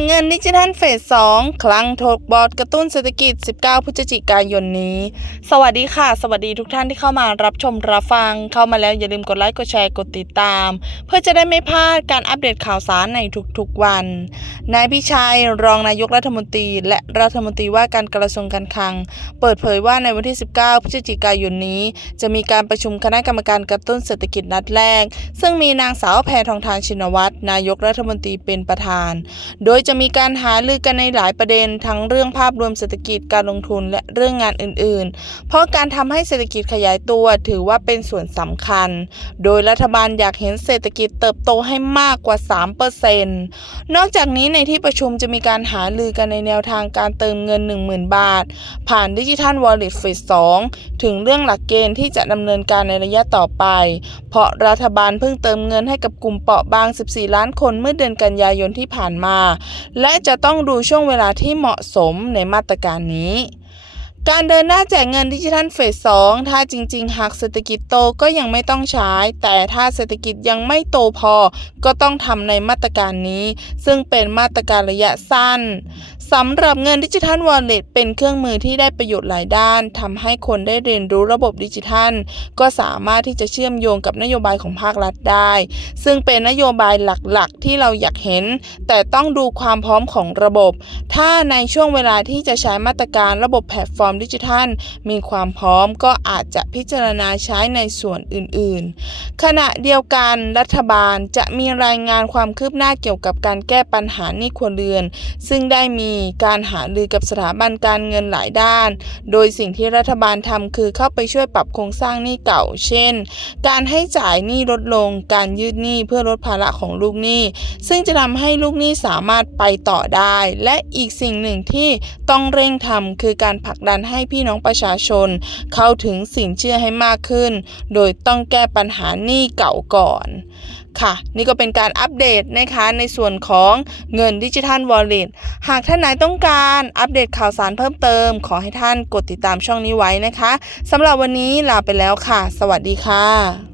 กเงินดิจิทัลเฟส2คลังถกบอร์ดกระตุ้นเศรษฐกิจ 19 พฤศจิกายนนี้ สวัสดีค่ะ สวัสดีทุกท่านที่เข้ามารับชมรับฟัง เข้ามาแล้วอย่าลืมกดไลค์ กดแชร์ กดติดตาม เพื่อจะได้ไม่พลาดการอัปเดตข่าวสารในทุกๆวัน นายพิชัย รองนายกรัฐมนตรี และรัฐมนตรีว่าการกระทรวงการคลัง เปิดเผยว่าในวันที่ 19 พฤศจิกายนนี้ จะมีการประชุมคณะกรรมการกระตุ้นเศรษฐกิจนัดแรก ซึ่งมีนางสาวแพทองทานชินวัตรนายกรัฐมนตรีเป็นประธาน โดยจะมีการหารือกันในหลายประเด็น ทั้งเรื่องภาพรวมเศรษฐกิจการลงทุนและเรื่องงานอื่น ๆ เพราะการทำให้เศรษฐกิจขยายตัวถือว่าเป็นส่วนสำคัญ โดยรัฐบาลอยากเห็นเศรษฐกิจเติบโตให้มากกว่า 3%นอกจากนี้ในที่ประชุมจะมีการหารือกันในแนวทางการเติมเงิน 10,000 บาท ผ่านดิจิทัลวอลเล็ตเฟส2ถึงเรื่องหลักเกณฑ์ที่จะดำเนินการในระยะต่อไป เพราะรัฐบาลเพิ่งเติมเงินให้กับกลุ่มเปราะบาง 14 ล้านคนเมื่อเดือนกันยายนที่ผ่านมาและจะต้องดูช่วงเวลาที่เหมาะสมในมาตรการนี้ การเดินหน้าแจกเงินดิจิทัลเฟส 2 ถ้าจริง ๆ หากเศรษฐกิจโตก็ยังไม่ต้องใช้ แต่ถ้าเศรษฐกิจยังไม่โตพอ ก็ต้องทำในมาตรการนี้ ซึ่งเป็นมาตรการระยะสั้น สำหรับเงินดิจิทัลวอลเล็ตเป็นเครื่องมือที่ได้ประโยชน์หลายด้านทำให้คนได้เรียนรู้ระบบดิจิทัล ก็สามารถที่จะเชื่อมโยงกับนโยบายของภาครัฐได้ ซึ่งเป็นนโยบายหลักๆ ที่เราอยากเห็น แต่ต้องดูความพร้อมของระบบ ถ้าในช่วงเวลาที่จะใช้มาตรการระบบแพลตฟอร์มดิจิทัล มีความพร้อมก็อาจจะพิจารณาใช้ในส่วนอื่นๆ ขณะเดียวกันรัฐบาลจะมีรายงานความคืบหน้าเกี่ยวกับการแก้ปัญหาหนี้ครัวเรือน ซึ่งได้มีมีการหารือกับสถาบันการเงินหลายด้าน โดยสิ่งที่รัฐบาลทำคือเข้าไปช่วยปรับโครงสร้างหนี้เก่า เช่น การให้จ่ายหนี้ลดลง การยืดหนี้เพื่อลดภาระของลูกหนี้ ซึ่งจะทำให้ลูกหนี้สามารถไปต่อได้ และอีกสิ่งหนึ่งที่ต้องเร่งทำคือการผลักดันให้พี่น้องประชาชน เข้าถึงสินเชื่อให้มากขึ้น โดยต้องแก้ปัญหาหนี้เก่าก่อน ค่ะ นี่ก็เป็นการอัปเดตนะคะในส่วนของเงินดิจิทัลวอลเล็ตหากท่านไหนต้องการอัปเดตข่าวสารเพิ่มเติม ขอให้ท่านกดติดตามช่องนี้ไว้นะคะสำหรับวันนี้ลาไปแล้วค่ะ สวัสดีค่ะ